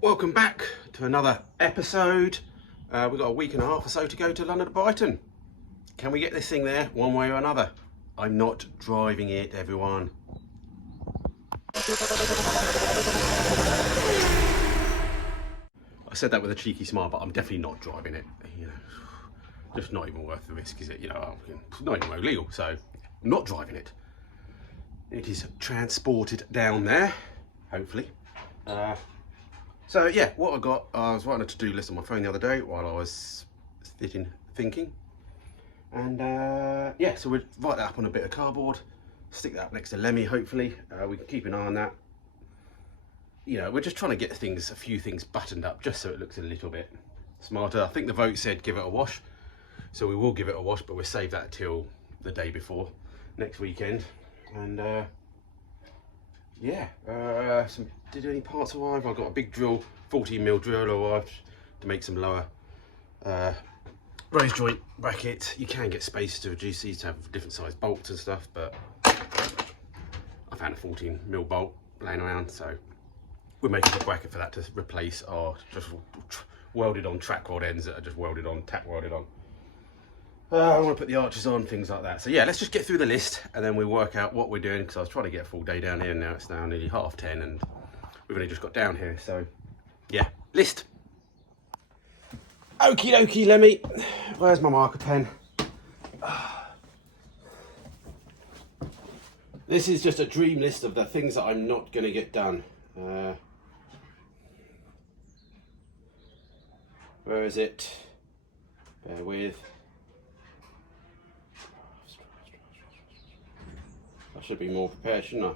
Welcome back to another episode. We've got a week and a half or so to go to London to Brighton. Can we get this thing there one way or another? I'm not driving it, everyone. I said that with a cheeky smile, but I'm definitely not driving it. You know, just not even worth the risk, is it? You know, it's not even illegal, so I'm not driving it. It is transported down there, hopefully. So yeah, what I was writing a to-do list on my phone the other day while I was thinking. And yeah, so we'd write that up on a bit of cardboard, stick that up next to Lemmy, hopefully. We can keep an eye on that. You know, we're just trying to get a few things buttoned up just so it looks a little bit smarter. I think the vote said give it a wash. So we will give it a wash, but we'll save that till the day before, next weekend. And yeah, did any parts arrive? I've got a big drill, 14mm drill arrived to make some lower raised joint brackets. You can get space to reduce these to have different size bolts and stuff, but I found a 14mm bolt laying around, so we're making a bracket for that to replace our just welded on track rod ends that are just tack welded on. I want to put the arches on, things like that. So yeah, let's just get through the list and then we'll work out what we're doing, because I was trying to get a full day down here and now it's now nearly 10:30 and we've only just got down here. So yeah, list. Okie dokie, Lemmy. Where's my marker pen? This is just a dream list of the things that I'm not going to get done. Where is it? Bear with. I should be more prepared, shouldn't I?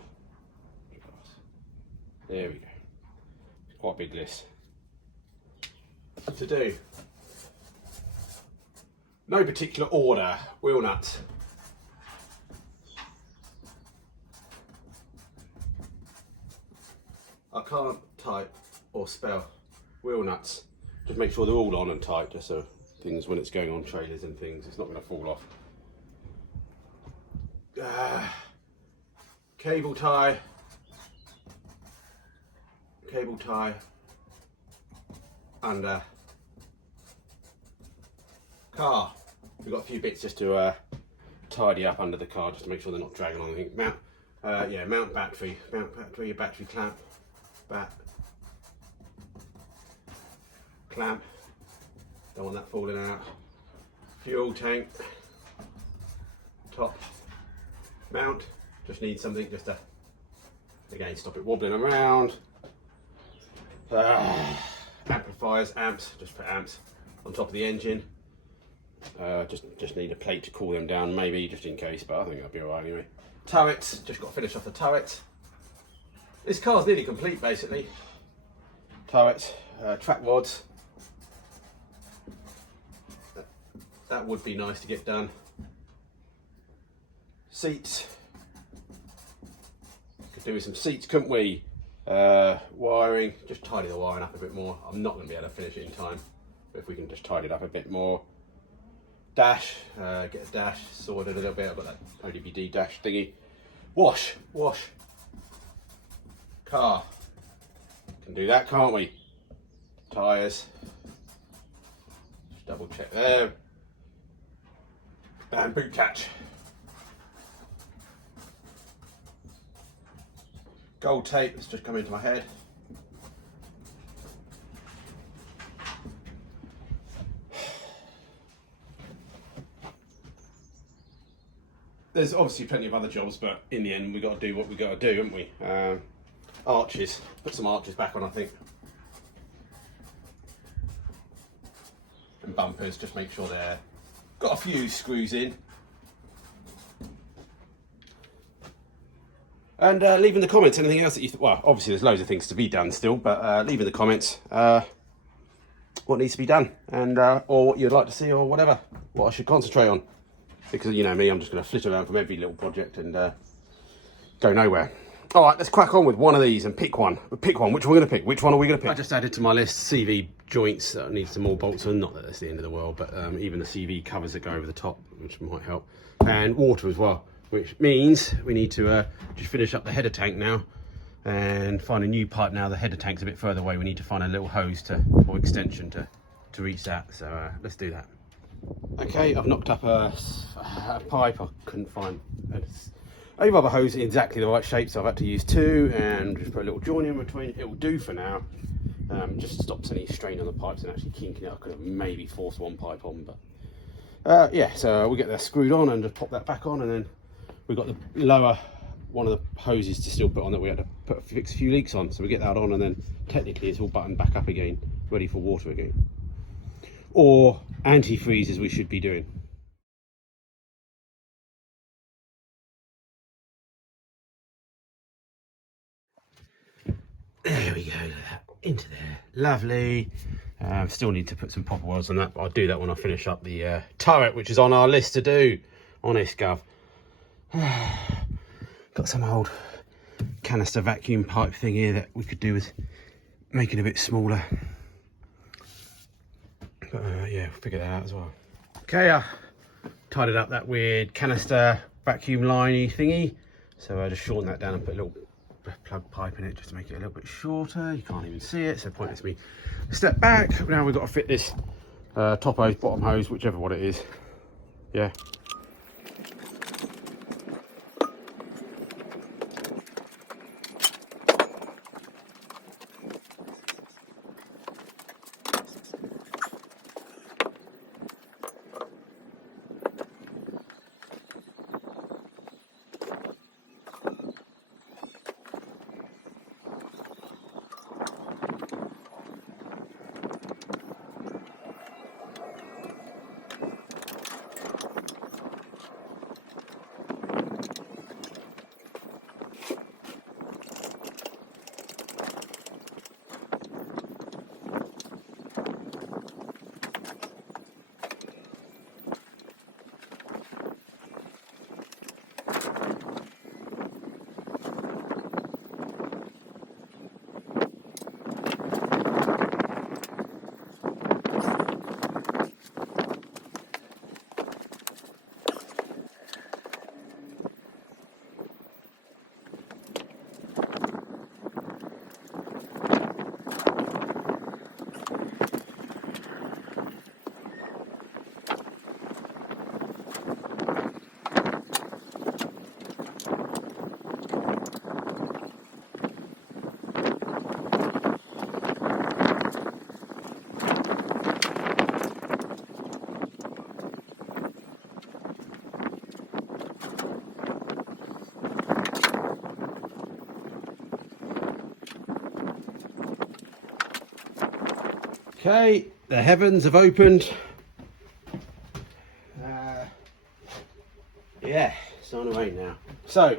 There we go. It's quite a big list to do. No particular order. Wheel nuts. I can't type or spell wheel nuts. Just make sure they're all on and tight, just so things, when it's going on trailers and things, it's not going to fall off. Cable tie, under car. We've got a few bits just to tidy up under the car, just to make sure they're not dragging on anything. Mount battery, battery clamp, clamp. Don't want that falling out. Fuel tank, top mount. Just need something just to, again, stop it wobbling around. Amplifiers, amps, just put amps on top of the engine. Just need a plate to cool them down, maybe, just in case, but I think that'll be alright anyway. Turrets, just got to finish off the turrets. This car's nearly complete, basically. Turrets, track rods. That would be nice to get done. Seats. Could do with some seats, couldn't we? Wiring, just tidy the wiring up a bit more. I'm not going to be able to finish it in time, but if we can just tidy it up a bit more. Dash, get a dash sorted a little bit. I've got that ODBD dash thingy. Wash. Car, can do that, can't we? Tyres, just double check there. And boot catch. Gold tape, it's just come into my head. There's obviously plenty of other jobs, but in the end we've got to do what we've got to do, haven't we? Arches, put some arches back on, I think. And bumpers, just make sure they're got a few screws in. And leave in the comments anything else that you well, obviously there's loads of things to be done still, but leave in the comments what needs to be done, and or what you'd like to see, or whatever, what I should concentrate on. Because you know me, I'm just going to flit around from every little project and go nowhere. All right, let's crack on with one of these and pick one. Which one are we going to pick? Which one are we going to pick? I just added to my list CV joints that need some more bolts on. Not that that's the end of the world, but even the CV covers that go over the top, which might help. And water as well, which means we need to just finish up the header tank now. and find a new pipe. Now the header tank's a bit further away, we need to find a little hose or extension to reach that, so let's do that. Okay, I've knocked up a pipe. I couldn't find a rubber hose in exactly the right shape, so I've had to use two and just put a little joint in between. It will do for now. Just stops any strain on the pipes and actually kinking it. I could have maybe forced one pipe on, but yeah, so we'll get that screwed on and just pop that back on, and then we've got the lower one of the hoses to still put on that we had to fix a few leaks on, so we get that on, and then technically it's all buttoned back up again, ready for water again, or antifreeze as we should be doing. There we go, into there, lovely. Still need to put some popper welds on that, but I'll do that when I finish up the turret, which is on our list to do. Honest, Gov. Got some old canister vacuum pipe thing here that we could do with making a bit smaller. But yeah, we'll figure that out as well. Okay, I tidied up that weird canister vacuum liney thingy, so I just shortened that down and put a little plug pipe in it just to make it a little bit shorter. You can't even see it, so pointless me step back. Now we've got to fit this top hose, bottom hose, whichever one it is. Yeah. Okay, the heavens have opened. Yeah, it's starting to rain now. So,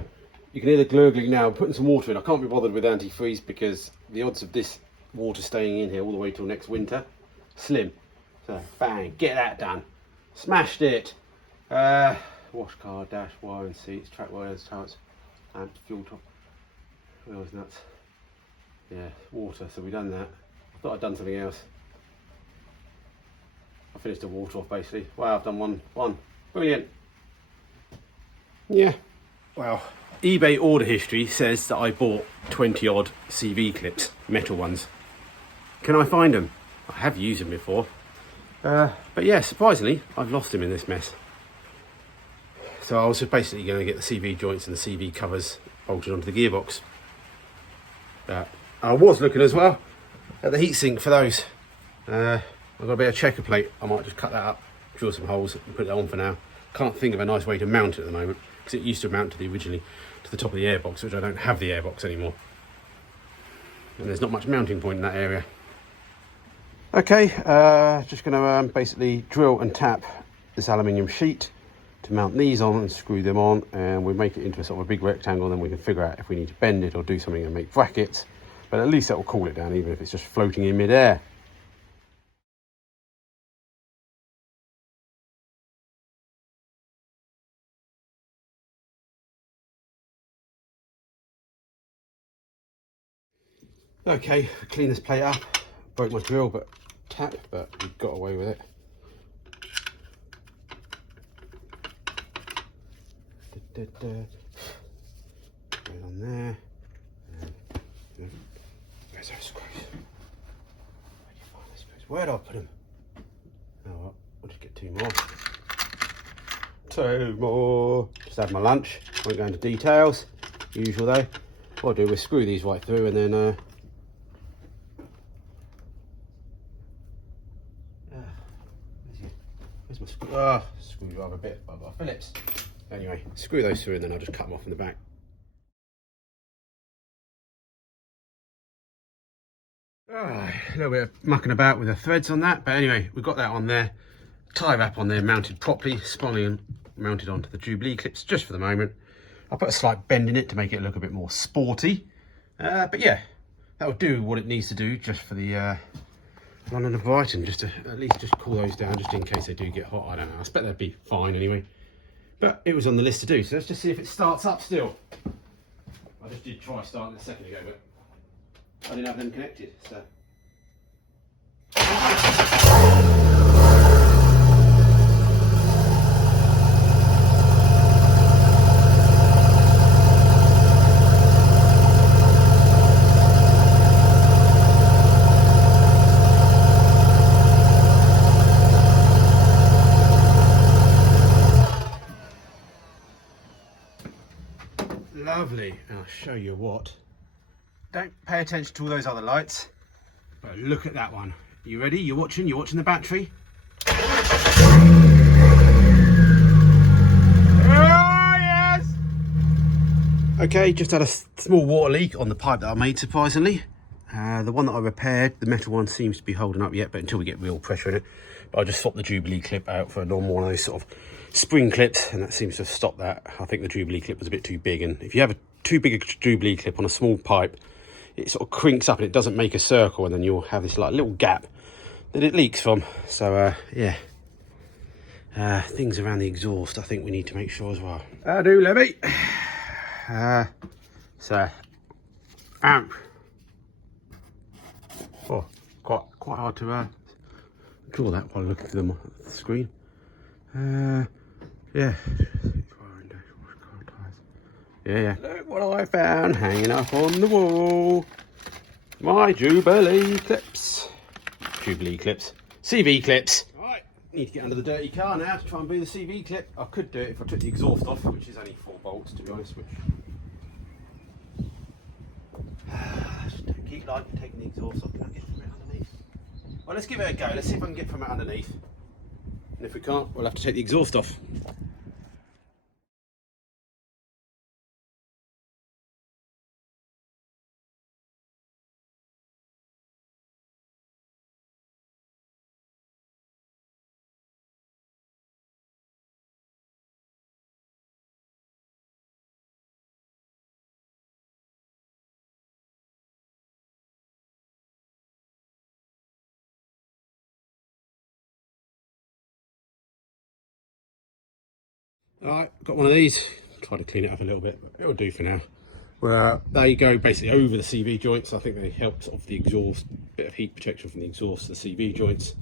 you can hear the gurgling now. I'm putting some water in. I can't be bothered with antifreeze because the odds of this water staying in here all the way till next winter, slim. So, bang, get that done. Smashed it. Wash car, dash, wire and seats, track wires, charts, amps, fuel top, wheels, nuts. Yeah, water, so we've done that. I thought I'd done something else. I finished the water off basically. Wow, I've done one. Brilliant. Yeah. Well, eBay order history says that I bought 20 odd CV clips, metal ones. Can I find them? I have used them before. But yeah, surprisingly, I've lost them in this mess. So I was just basically going to get the CV joints and the CV covers bolted onto the gearbox. I was looking as well at the heatsink for those. I've got a bit of checker plate. I might just cut that up, drill some holes and put it on for now. Can't think of a nice way to mount it at the moment because it used to mount to the top of the airbox, which I don't have the airbox anymore. And there's not much mounting point in that area. Okay, just going to basically drill and tap this aluminium sheet to mount these on and screw them on, and we'll make it into a sort of a big rectangle, and then we can figure out if we need to bend it or do something and make brackets, but at least that will cool it down even if it's just floating in mid-air. Okay, clean this plate up. Broke my drill but we got away with it. Put it on there. Where's those screws? Where'd I put them? Oh well, I'll just get 2 more. 2 more. Just had my lunch. Won't go into details. Usual though. What I'll do is screw these right through and then where's my screw? Screwdriver bit by Phillips. Anyway, screw those through and then I'll just cut them off in the back. A little bit of mucking about with the threads on that, but anyway, we've got that on there. Tie wrap on there, mounted properly, spoolie and mounted onto the Jubilee clips just for the moment. I'll put a slight bend in it to make it look a bit more sporty. But yeah, that'll do what it needs to do just for the London and Brighton, just to at least just cool those down just in case they do get hot. I don't know, I expect they'd be fine anyway. But it was on the list to do, so let's just see if it starts up still. I just did try starting a second ago, but I didn't have them connected, so. Lovely, and I'll show you what. Don't pay attention to all those other lights, but look at that one. You ready? You're watching the battery? Oh, yes! Okay, just had a small water leak on the pipe that I made, surprisingly. The one that I repaired, the metal one, seems to be holding up yet, but until we get real pressure in it. But I just swapped the Jubilee clip out for a normal one of those sort of spring clips, and that seems to have stopped that. I think the Jubilee clip was a bit too big, and if you have a too big a Jubilee clip on a small pipe, it sort of crinks up and it doesn't make a circle, and then you'll have this like little gap that it leaks from. So yeah, things around the exhaust I think we need to make sure as well. I do, Levy. So amp. Oh, quite hard to draw that while looking through the screen. Yeah. Yeah. Look what I found hanging up on the wall. My Jubilee clips. CV clips. Right, need to get under the dirty car now to try and be the CV clip. I could do it if I took the exhaust off, which is only 4 bolts to be honest. Which just don't keep liking taking the exhaust off. Can I get from it underneath? Well, let's give it a go. Let's see if I can get from it underneath. And if we can't, we'll have to take the exhaust off. Alright, got one of these. Try to clean it up a little bit, but it'll do for now. Where they go basically over the CV joints. I think they help sort of the exhaust, bit of heat protection from the exhaust to the CV joints.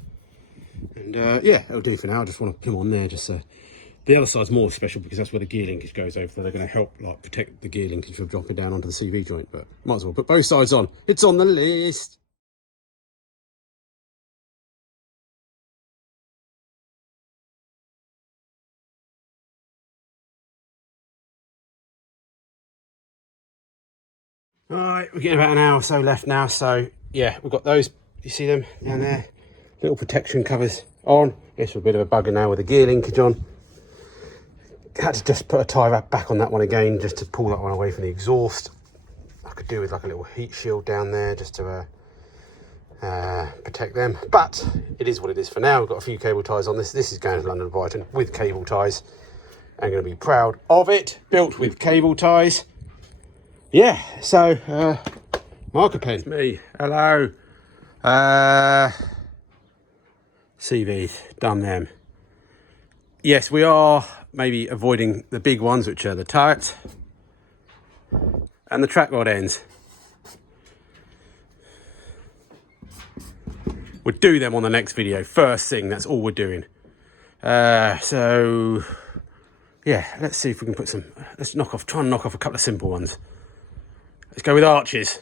And yeah, it'll do for now. I just want to put them on there just so. The other side's more special because that's where the gear linkage goes over. So they're going to help like protect the gear linkage from dropping down onto the CV joint. But might as well put both sides on. It's on the list. Alright, we're getting about an hour or so left now, so yeah, we've got those, you see them down there? Little protection covers on. Guess we're a bit of a bugger now with the gear linkage on. Had to just put a tie wrap back on that one again, just to pull that one away from the exhaust. I could do with like a little heat shield down there, just to protect them. But it is what it is for now. We've got a few cable ties on this. This is going to London and Brighton with cable ties. I'm going to be proud of it. Built with cable ties. Yeah, so marker pen. It's me. Hello. CVs, done them. Yes, we are maybe avoiding the big ones, which are the turrets and the track rod ends. We'll do them on the next video. First thing, that's all we're doing. So yeah, let's see if we can put some, let's try and knock off a couple of simple ones. Let's go with arches.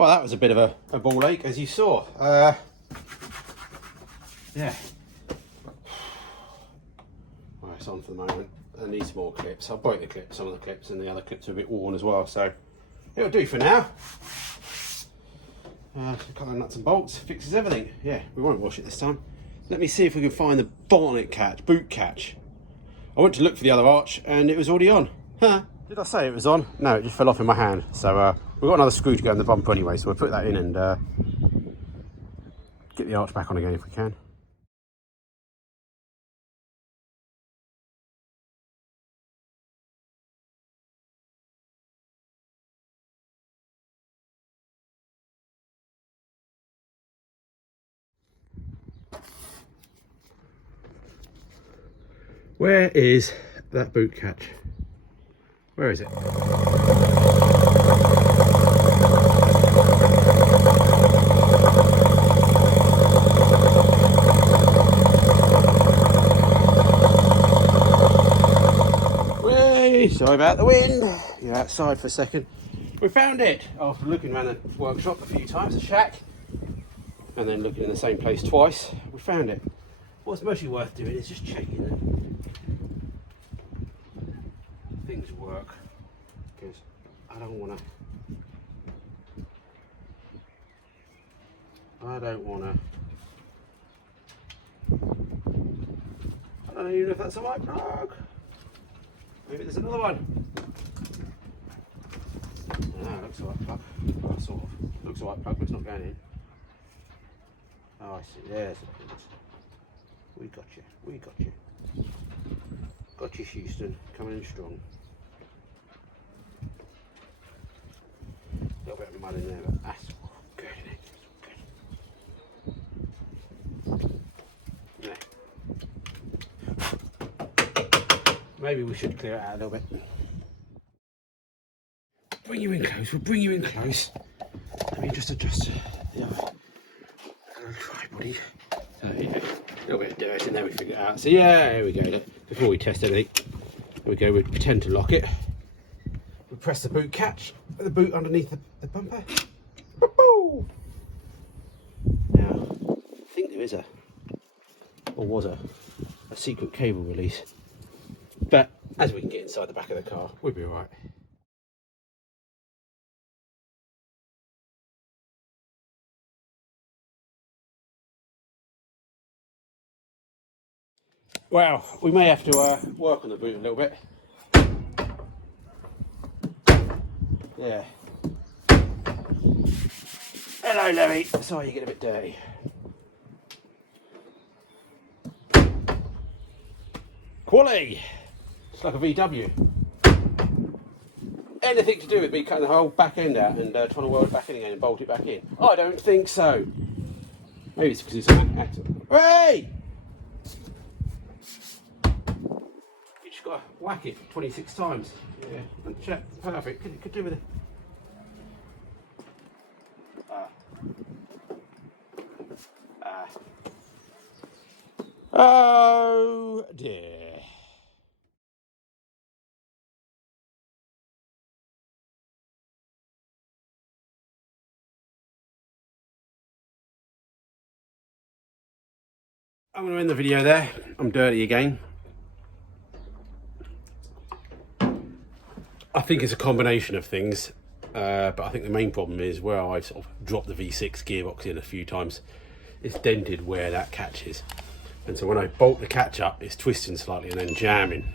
Well, that was a bit of a ball ache, as you saw. Yeah. Well, it's on for the moment. I need some more clips. I'll break the clips, some of the clips, and the other clips are a bit worn as well, so it'll do for now. A couple of nuts and bolts, fixes everything. Yeah, we won't wash it this time. Let me see if we can find the bonnet catch, boot catch. I went to look for the other arch and it was already on. Huh. Did I say it was on? No, it just fell off in my hand. So we've got another screw to go in the bumper anyway, so we'll put that in and get the arch back on again if we can. Where is that boot catch? Where is it? Whee! Sorry about the wind. You're outside for a second. We found it after looking around the workshop a few times, the shack, and then looking in the same place twice. We found it. What's mostly worth doing is just checking that things work, because I don't want to I don't even know if that's the right plug. Maybe there's another one. No, it looks the right plug. Well, sort of. Looks the right plug, but it's not going in. Oh, I see. There's the pins. We got you. We got you. Got you, Houston. Coming in strong. A little bit of mud in there, but that's good, isn't it? Good. Yeah. Maybe we should clear it out a little bit. Bring you in close. We'll bring you in close. Let me just adjust the other tripod. Yeah. A little bit of dirt in there, we figure it out. So yeah, here we go. Before we test anything, here we go. We pretend to lock it. We press the boot catch, the boot underneath the bumper. Boo-boo! Now, I think there is was a secret cable release. But as we can get inside the back of the car, we'll be alright. Well, we may have to work on the boot a little bit. Yeah. Hello, Louie. Sorry you get a bit dirty. Quality. It's like a VW. Anything to do with me cutting the whole back end out and trying to weld it back in again and bolt it back in? I don't think so. Maybe it's because it's an accident. Hey! You just got to whack it 26 times. Yeah, and check. Perfect. Could do with it. Oh dear. I'm going to end the video there. I'm dirty again. I think it's a combination of things, but I think the main problem is where I've sort of dropped the V6 gearbox in a few times, it's dented where that catch is. And so when I bolt the catch up, it's twisting slightly and then jamming.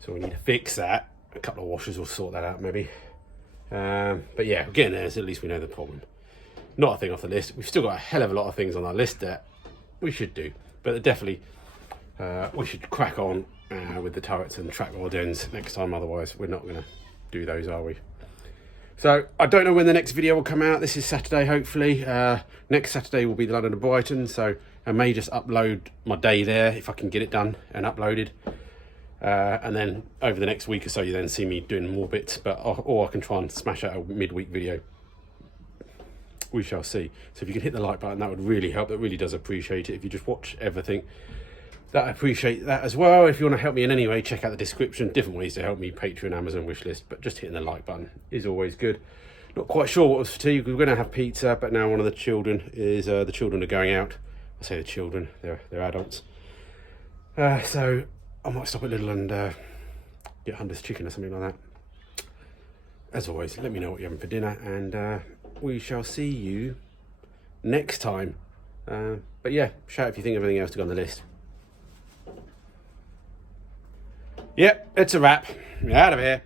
So we need to fix that. A couple of washers will sort that out maybe. But yeah, we're getting there, so at least we know the problem. Not a thing off the list. We've still got a hell of a lot of things on our list that we should do. But definitely, we should crack on with the turrets and track rod ends next time. Otherwise, we're not going to do those, are we? So I don't know when the next video will come out. This is Saturday, hopefully. Next Saturday will be the London to Brighton, so I may just upload my day there if I can get it done and uploaded. And then over the next week or so, you then see me doing more bits, but or I can try and smash out a midweek video. We shall see. So if you can hit the like button, that would really help. That really does appreciate it. If you just watch everything, that I appreciate that as well. If you want to help me in any way, check out the description. Different ways to help me: Patreon, Amazon wishlist. But just hitting the like button is always good. Not quite sure what was fatigue. We were going to have pizza, but now one of the children is the children are going out. I say the children, they're adults. So I might stop at Lidl and get Hunter's chicken or something like that. As always, let me know what you're having for dinner, and we shall see you next time. But yeah, shout if you think of anything else to go on the list. Yep, it's a wrap. Out of here.